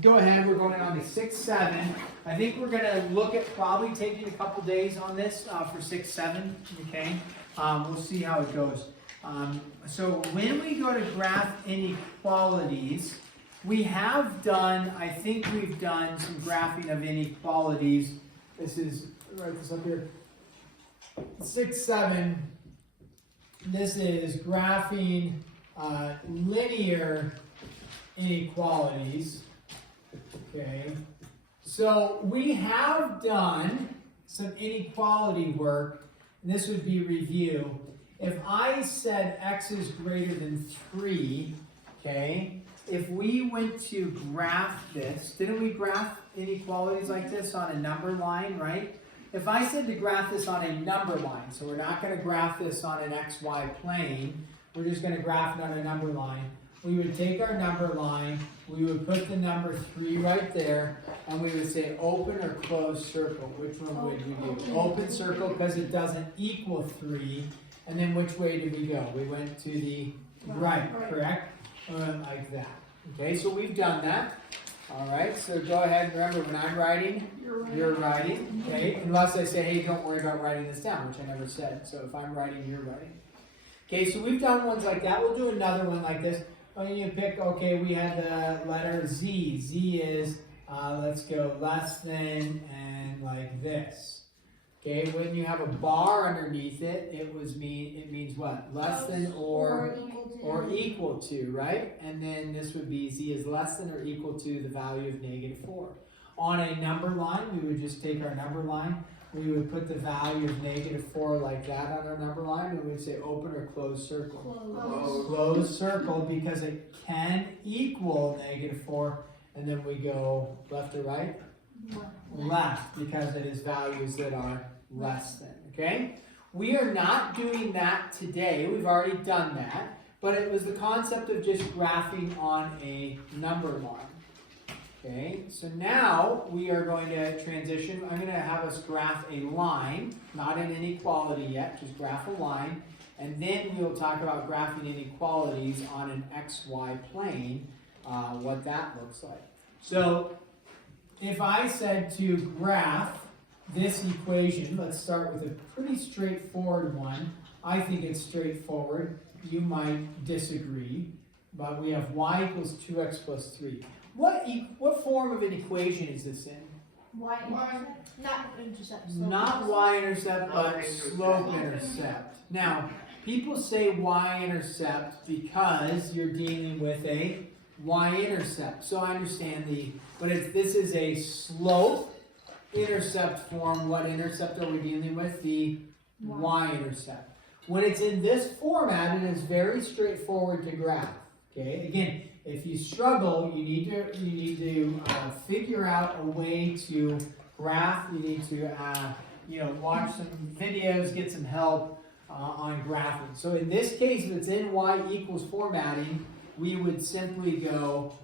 go ahead, we're going on to 6, 7. I think we're going to look at probably taking a couple days on this for 6, 7, okay? We'll see how it goes. So when we go to graph inequalities, we have done, I think we've done some graphing of inequalities. This is, write this up here, 6, 7. This is graphing linear inequalities. Okay, so we have done some inequality work, and this would be review. If I said x is greater than 3, okay, if we went to graph this, didn't we graph inequalities like this on a number line, right? If I said to graph this on a number line, so we're not going to graph this on an xy plane, we're just going to graph it on a number line. We would take our number line, we would put the number 3 right there, and we would say open or close circle. Which one would we do? Open circle because it doesn't equal 3. And then which way did we go? We went to the right, correct? Like that. Okay, so we've done that. All right, so go ahead and remember, when I'm writing, you're writing. Okay, unless I say, hey, don't worry about writing this down, which I never said. So if I'm writing, you're writing. Okay, so we've done ones like that. We'll do another one like this. When you pick, okay, we had the letter Z. Z is, let's go less than and like this. Okay, when you have a bar underneath it, it means what? Less than or equal to, right? And then this would be Z is less than or equal to the value of -4. On a number line, we would just take our number line. We would put the value of -4 like that on our number line, and we'd say open or close circle. Close circle because it can equal -4, and then we go left or right? Left, because it is values that are less than, okay? We are not doing that today. We've already done that, but it was the concept of just graphing on a number line. Okay, so now we are going to transition. I'm going to have us graph a line, not an inequality yet, just graph a line, and then we'll talk about graphing inequalities on an XY plane, what that looks like. So if I said to graph this equation, let's start with a pretty straightforward one. I think it's straightforward. You might disagree, but we have y equals 2x plus 3. What form of an equation is this in? Y-intercept. Not intercept. Not y-intercept, but slope-intercept. Now, people say y-intercept because you're dealing with a y-intercept. So I understand this is a slope-intercept form. What intercept are we dealing with? The y-intercept. When it's in this format, it is very straightforward to graph. Okay, again, if you struggle, you need to figure out a way to graph. You need to watch some videos, get some help on graphing. So in this case, if it's in y equals formatting, we would simply go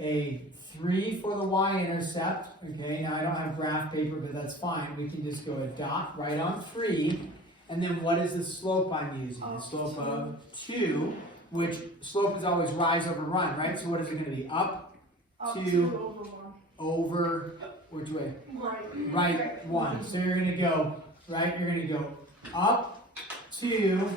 a 3 for the y-intercept. Okay, now I don't have graph paper, but that's fine. We can just go a dot right on 3. And then what is the slope I'm using? The slope of 2. Which slope is always rise over run, right? So what is it going to be? Up 2 over which way? Right 1. So you're going to go, right? You're going to go up 2,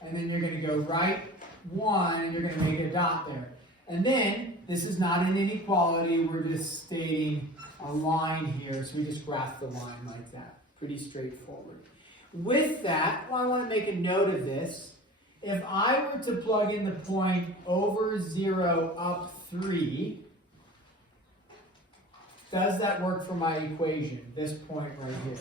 and then you're going to go right 1, and you're going to make a dot there. And then, this is not an inequality, we're just stating a line here, so we just graph the line like that. Pretty straightforward. With that, I want to make a note of this. If I were to plug in the point over 0 up 3, does that work for my equation, this point right here?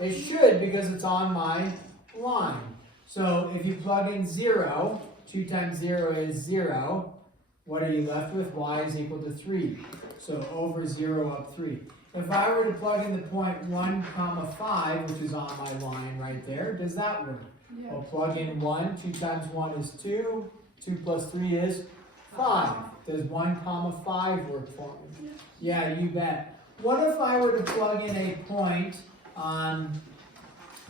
It should, because it's on my line. So if you plug in 0, 2 times 0 is 0. What are you left with? Y is equal to 3. So over 0 up 3. If I were to plug in the point 1 comma 5, which is on my line right there, does that work? Yeah. I'll plug in 1. 2 times 1 is 2. 2 plus 3 is 5. Does 1 comma 5 work for me? Yeah, you bet. What if I were to plug in a point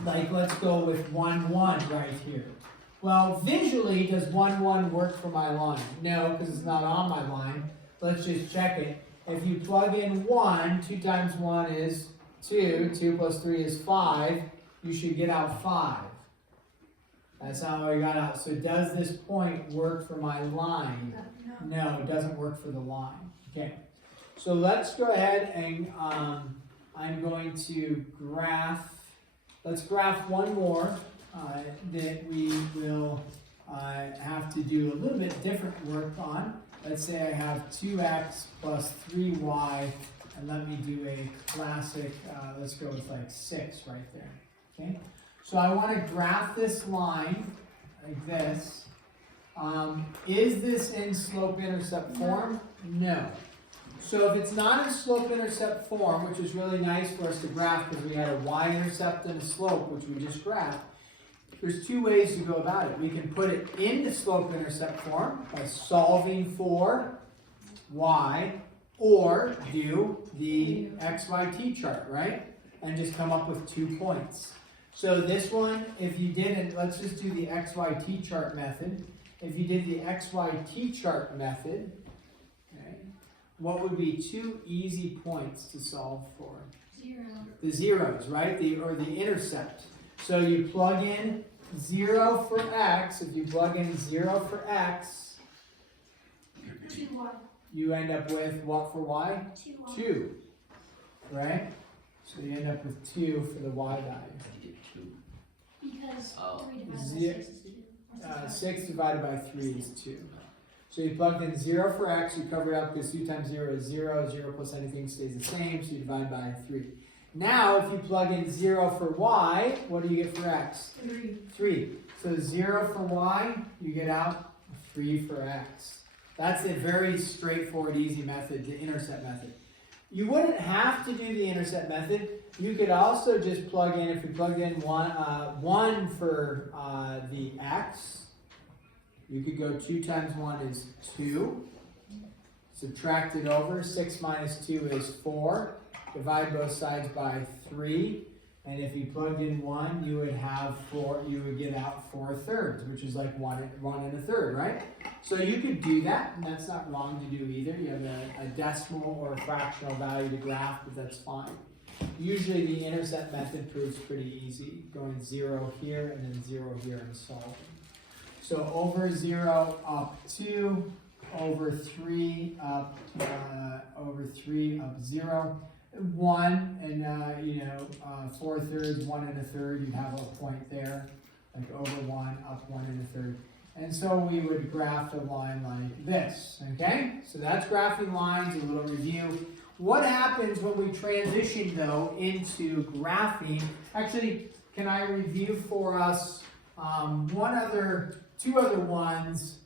like let's go with 1, 1 right here? Well, visually, does 1, 1 work for my line? No, because it's not on my line. let's just check it. If you plug in 1, 2 times 1 is 2, 2 plus 3 is 5, you should get out 5. That's how I got out. So does this point work for my line? No, it doesn't work for the line. Okay, so let's go ahead and I'm going to graph, let's graph one more that we will have to do a little bit different work on. Let's say I have 2x plus 3y, and let me do a classic, let's go with like 6 right there, okay? So I want to graph this line like this. Is this in slope-intercept form? No. So if it's not in slope-intercept form, which is really nice for us to graph because we had a y-intercept and a slope, which we just graphed, there's 2 ways to go about it. We can put it into slope-intercept form by solving for y, or do the xy-t chart, right? And just come up with 2 points. So this one, if you didn't, let's just do the xy-t chart method. If you did the xy-t chart method, okay, what would be 2 easy points to solve for? 0. The zeros, right? Or the intercept. So you plug in 0 for x. If you plug in 0 for x, 2y. you end up with what for y? 2y. 2, right? So you end up with 2 for the y value. Because 3 divided by Ze- 6 is 2. 6 divided by 3 is 2. So you plugged in 0 for x, you cover it up because 2 times 0 is 0, 0 plus anything stays the same, so you divide by 3. Now, if you plug in 0 for y, what do you get for x? 3. 3. So 0 for y, you get out 3 for x. That's a very straightforward, easy method, the intercept method. You wouldn't have to do the intercept method. You could also just plug in, if you plugged in 1 for the x, you could go 2 times 1 is 2. Subtract it over, 6 minus 2 is 4. Divide both sides by 3. And if you plugged in 1, you would have 4, you would get out 4/3, which is like 1 and a third, right? So you could do that, and that's not wrong to do either. You have a decimal or a fractional value to graph, but that's fine. Usually the intercept method proves pretty easy, going 0 here and then 0 here and solving. So over 0 up 2, over 3 up 0. 1 and 4/3, 1 and a third, you'd have a point there, like over 1, up 1 and a third. And so we would graph a line like this, okay? So that's graphing lines, a little review. What happens when we transition though into graphing? Actually, can I review for us two other ones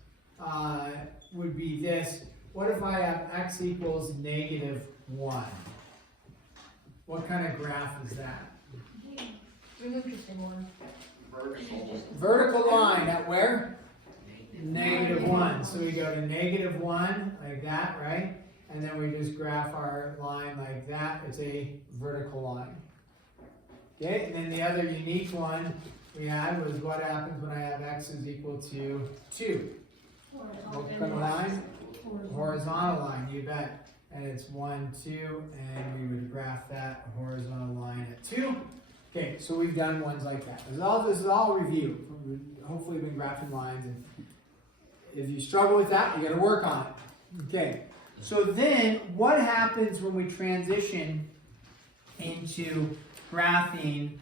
would be this. What if I have x equals -1? What kind of graph is that? Vertical line at where? -1. So we go to -1 like that, right? And then we just graph our line like that. It's a vertical line. Okay, and then the other unique one we had was what happens when I have x is equal to 2. What kind of line? Horizontal line, you bet. And it's 1, 2, and we would graph that horizontal line at 2. Okay, so we've done ones like that. This is all review. Hopefully we've been graphing lines, and if you struggle with that, you got to work on it. Okay, so then what happens when we transition into graphing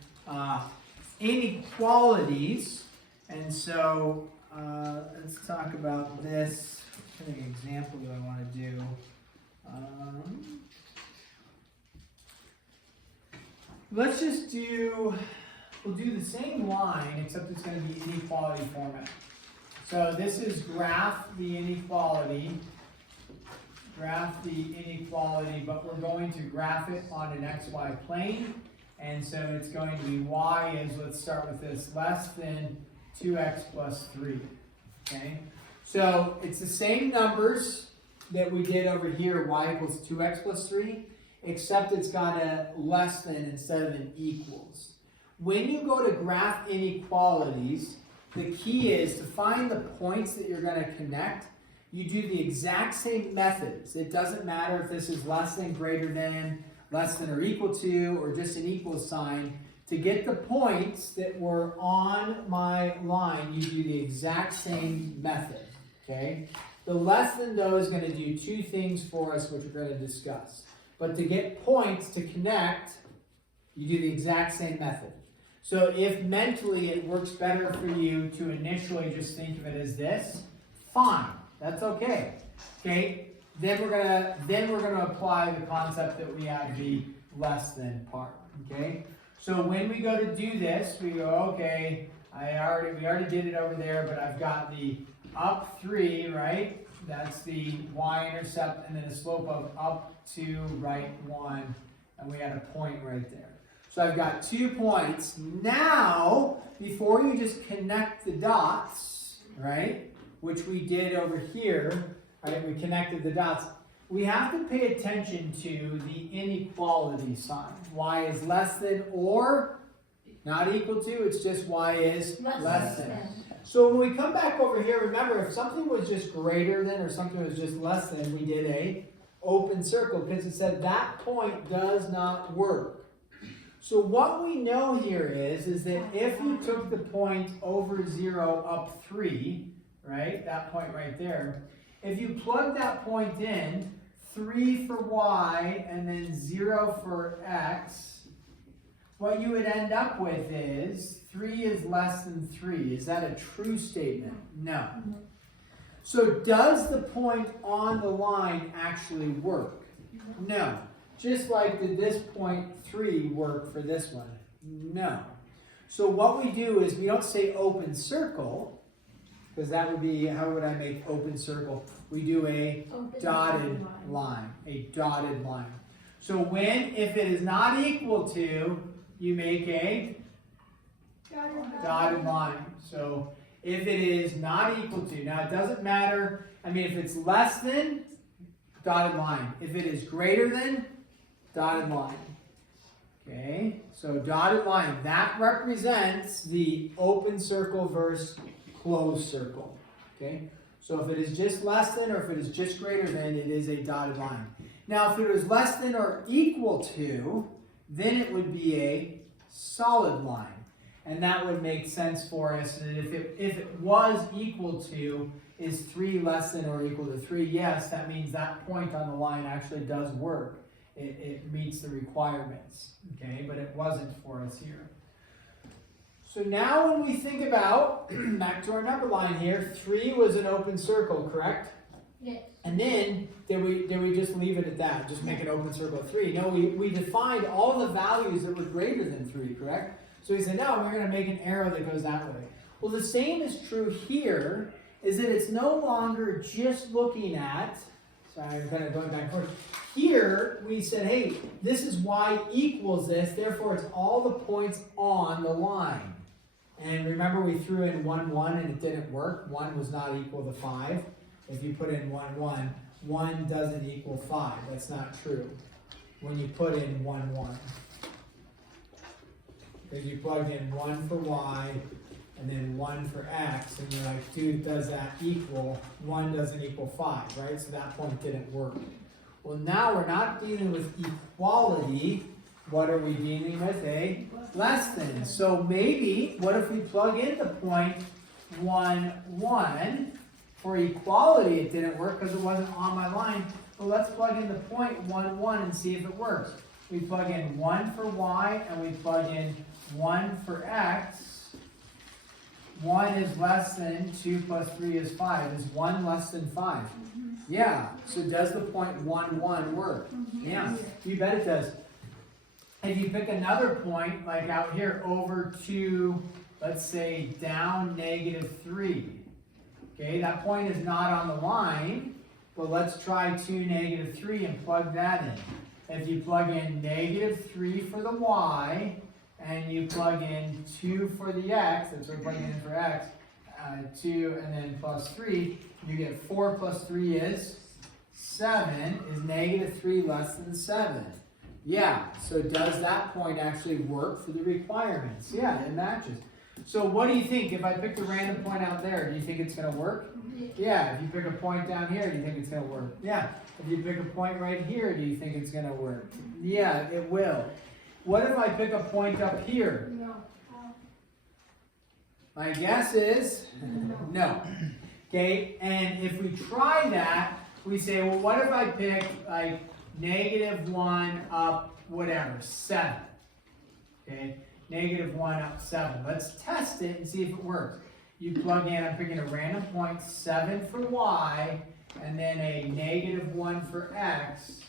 inequalities? And so let's talk about this. What kind of example do I want to do? Let's just we'll do the same line, except it's going to be inequality format. So this is graph the inequality, but we're going to graph it on an xy plane. And so it's going to be y is, let's start with this, less than 2x plus 3. Okay? So it's the same numbers that we did over here, y equals 2x plus 3, except it's got a less than instead of an equals. When you go to graph inequalities, the key is to find the points that you're going to connect. you do the exact same methods. It doesn't matter if this is less than, greater than, less than or equal to, or just an equal sign. To get the points that were on my line, you do the exact same method, okay? The less than though is going to do two things for us, which we're going to discuss. But to get points to connect, you do the exact same method. So if mentally it works better for you to initially just think of it as this, fine, that's okay. Okay, then we're gonna apply the concept that we have the less than part. Okay, so when we go to do this, we go, okay, we already did it over there, but I've got the up 3, right? That's the y-intercept, and then a slope of up 2, right 1, and we had a point right there. So I've got 2 points. Now, before you just connect the dots, right, which we did over here, right, we connected the dots, we have to pay attention to the inequality sign. Y is less than or not equal to, it's just y is less than. So when we come back over here, remember, if something was just greater than or something was just less than, we did a open circle because it said that point does not work. So what we know here is that if you took the point over 0 up 3, right, that point right there, if you plug that point in, 3 for y and then 0 for x, what you would end up with is 3 is less than 3. Is that a true statement? No. So does the point on the line actually work? No. Just like did this point 3 work for this one? No. So what we do is we don't say open circle, because that would be, how would I make open circle? We do a dotted line, a dotted line. So if it is not equal to, you make a dotted line. So if it is not equal to, now it doesn't matter, I mean if it's less than, dotted line. If it is greater than, dotted line. Okay, so dotted line, that represents the open circle versus closed circle. Okay, so if it is just less than or if it is just greater than, it is a dotted line. Now if it was less than or equal to, then it would be a solid line. And that would make sense for us. And if it was equal to, is 3 less than or equal to 3? Yes, that means that point on the line actually does work. It meets the requirements, okay? But it wasn't for us here. So now when we think about, back to our number line here, 3 was an open circle, correct? Yes. And then, did we just leave it at that? Just make an open circle of 3? No, we defined all the values that were greater than 3, correct? So we said, no, we're going to make an arrow that goes that way. Well, the same is true here, is that it's no longer just looking at, sorry, I'm kind of going back and forth. Here, we said, hey, this is y equals this, therefore it's all the points on the line. And remember we threw in 1, 1 and it didn't work. 1 was not equal to 5. If you put in 1, 1, 1 doesn't equal 5. That's not true when you put in 1, 1. Because you plugged in 1 for y and then 1 for x, and you're like, dude, does that equal? 1 doesn't equal 5, right? So that point didn't work. Well, now we're not dealing with equality. What are we dealing with? A less than. So maybe, what if we plug in the point 1, 1? For equality, it didn't work because it wasn't on my line. Well, let's plug in the point 1, 1 and see if it works. We plug in 1 for y and we plug in 1 for x. 1 is less than 2 plus 3 is 5. Is 1 less than 5? Yeah. So does the point 1, 1 work? Yeah. You bet it does. If you pick another point, like out here, over to, let's say, down -3. Okay, that point is not on the line, but let's try 2, -3 and plug that in. If you plug in -3 for the y, and you plug in 2 for the x, that's what we're plugging in for x, 2 and then plus 3, you get 4 plus 3 is 7. Is -3 less than 7? Yeah, so does that point actually work for the requirements? Yeah, it matches. So what do you think? If I picked a random point out there, do you think it's going to work? Yeah. If you pick a point down here, do you think it's going to work? Yeah. If you pick a point right here, do you think it's going to work? Yeah, it will. What if I pick a point up here? No. My guess is no. Okay, and if we try that, we say, well, what if I pick like -1 up whatever, 7? Okay, -1 up 7. Let's test it and see if it works. You plug in, I'm picking a random point, 7 for y, and then a -1 for x,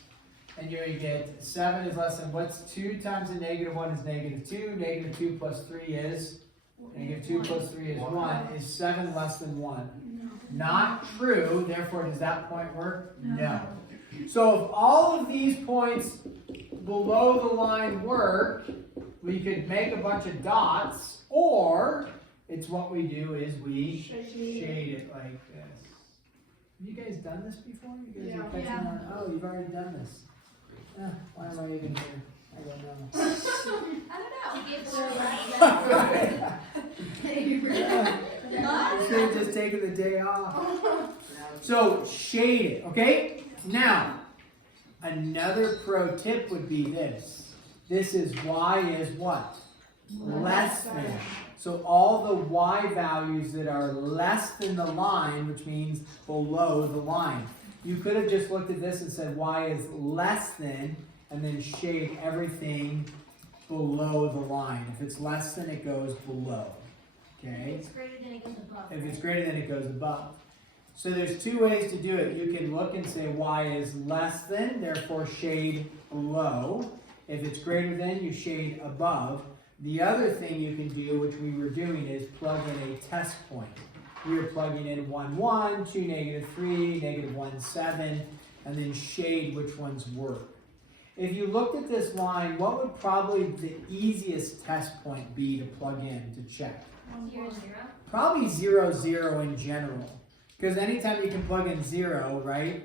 and you're going to get 7 is less than, what's 2 times a -1 is -2, -2 plus 3 is, -2 plus 3 is 1, is 7 less than 1? Not true, therefore does that point work? No. So if all of these points below the line work, we could make a bunch of dots, or it's what we do is we shade it like this. Have you guys done this before? You guys are catching on? Oh, you've already done this. Why am I even here? I don't know. Should have just taken the day off. So shade it, okay? Now, another pro tip would be this. This is y is what? Less than. So all the y values that are less than the line, which means below the line. You could have just looked at this and said y is less than, and then shade everything below the line. If it's less than, it goes below. Okay? If it's greater than, it goes above. If it's greater than, it goes above. So there's two ways to do it. You can look and say y is less than, therefore shade below. If it's greater than, you shade above. The other thing you can do, which we were doing, is plug in a test point. We were plugging in 1, 1, 2, -3, -1, 7, and then shade which ones work. If you looked at this line, what would probably the easiest test point be to plug in to check? 0, 0. Probably 0, 0 in general. Because anytime you can plug in 0, right?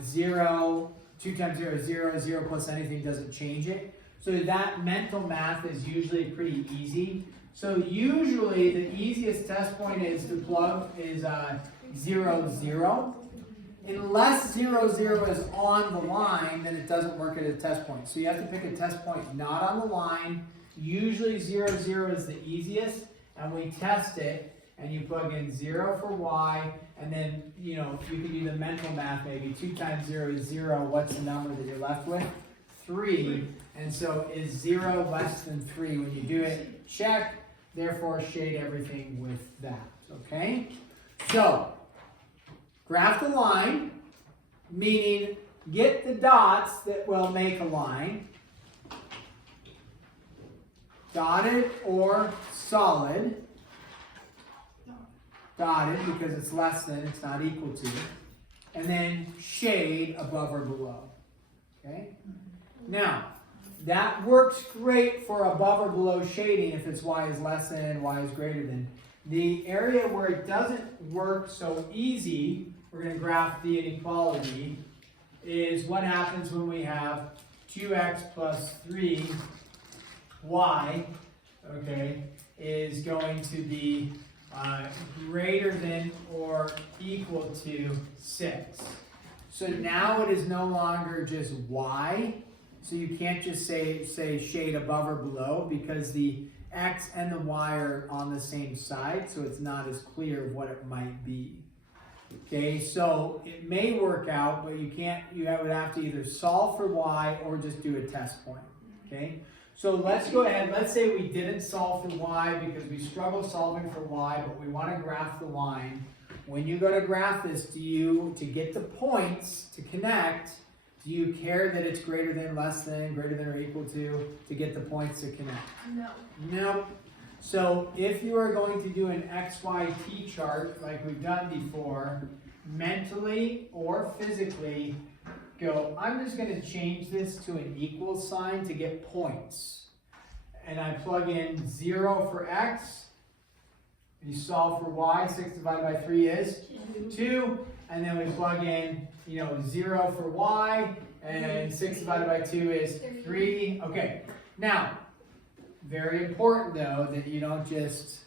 0, 2 times 0 is 0, 0 plus anything doesn't change it. So that mental math is usually pretty easy. So usually the easiest test point is to plug is 0, 0. Unless 0, 0 is on the line, then it doesn't work as a test point. So you have to pick a test point not on the line. Usually 0, 0 is the easiest, and we test it, and you plug in 0 for y, and then, you know, you can do the mental math maybe. 2 times 0 is 0. What's the number that you're left with? 3. And so is 0 less than 3? When you do it, check. Therefore, shade everything with that. Okay? So, graph the line, meaning get the dots that will make a line. Dotted or solid. Dotted because it's less than, it's not equal to. And then shade above or below. Okay? Now, that works great for above or below shading if it's y is less than, y is greater than. The area where it doesn't work so easy, we're going to graph the inequality, is what happens when we have 2x plus 3y, okay, is going to be greater than or equal to 6. So now it is no longer just y. So you can't just say shade above or below because the x and the y are on the same side, so it's not as clear of what it might be. Okay, so it may work out, but you would have to either solve for y or just do a test point. Okay, so let's go ahead. Let's say we didn't solve for y because we struggle solving for y, but we want to graph the line. When you go to graph this, to get the points to connect, do you care that it's greater than, less than, greater than or equal to get the points to connect? No. No. So if you are going to do an XYT chart like we've done before, mentally or physically, go, I'm just going to change this to an equal sign to get points. And I plug in 0 for x. You solve for y, 6 divided by 3 is 2. And then we plug in, 0 for y, and 6 divided by 2 is 3. Okay, now, Very important though that you don't just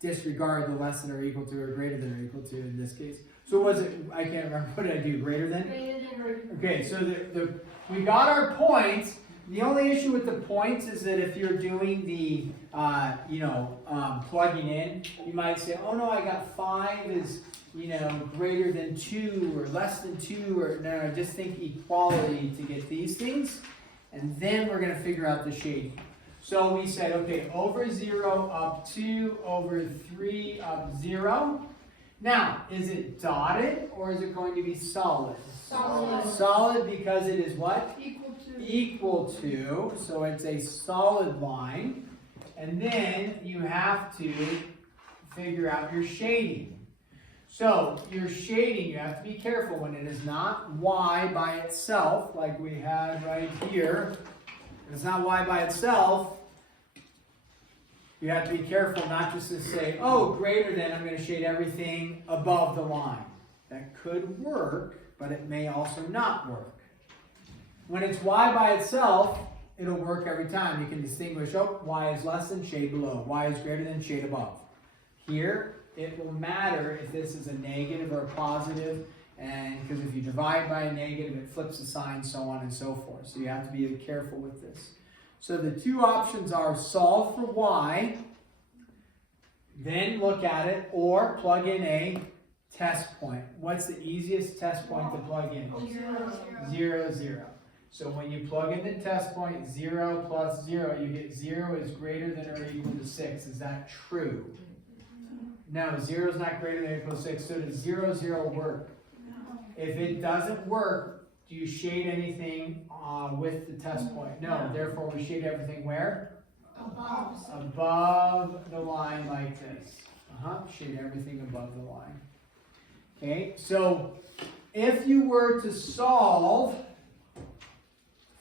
disregard the less than or equal to or greater than or equal to in this case. So was it, I can't remember, what did I do, greater than? Greater than or equal. Okay, so we got our points. The only issue with the points is that if you're doing the, plugging in, you might say, oh no, I got 5 is, greater than 2 or less than 2, or no, just think equality to get these things. And then we're going to figure out the shading. So we said, okay, over 0, up 2, over 3, up 0. Now, is it dotted or is it going to be solid? Solid. Solid because it is what? Equal to. Equal to, so it's a solid line. And then you have to figure out your shading. So your shading, you have to be careful when it is not y by itself, like we had right here. If it's not y by itself, you have to be careful not just to say, oh, greater than, I'm going to shade everything above the line. That could work, but it may also not work. When it's y by itself, it'll work every time. You can distinguish, oh, y is less than, shade below. Y is greater than, shade above. Here, it will matter if this is a negative or a positive, and because if you divide by a negative, it flips the sign, so on and so forth. So you have to be careful with this. So the two options are solve for y, then look at it, or plug in a test point. What's the easiest test point to plug in? 0, 0. So when you plug in the test point, 0 plus 0, you get 0 is greater than or equal to 6. Is that true? No, 0 is not greater than or equal to 6. So does 0, 0 work? If it doesn't work, do you shade anything with the test point? No, therefore we shade everything where? Above. Above the line like this. Shade everything above the line. Okay, so if you were to solve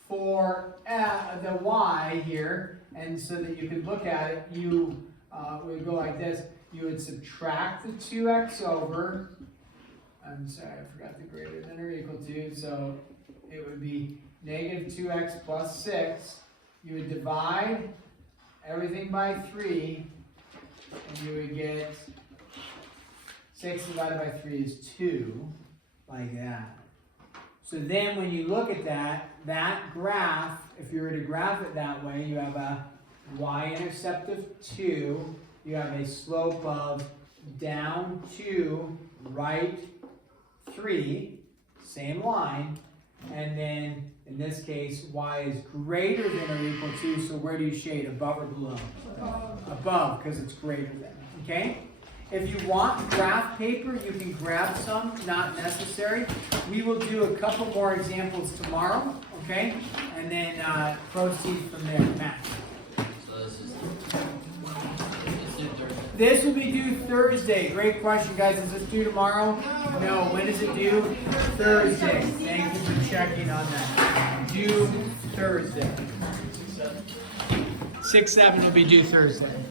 for the y here, and so that you could look at it, you would go like this. You would subtract the 2x over, I'm sorry, I forgot the greater than or equal to, so it would be negative 2x plus 6. You would divide everything by 3, and you would get 6 divided by 3 is 2, like that. So then when you look at that graph, if you were to graph it that way, you have a y-intercept of 2, you have a slope of down 2, right 3, same line, and then in this case, y is greater than or equal to, so where do you shade, above or below? Above, because it's greater than, okay? If you want graph paper, you can grab some, not necessary. We will do a couple more examples tomorrow, okay? And then proceed from there. Matt. So this is due Thursday. This will be due Thursday. Great question, guys. Is this due tomorrow? No. When is it due? Thursday. Thank you for checking on that. Due Thursday. 6-7 will be due Thursday.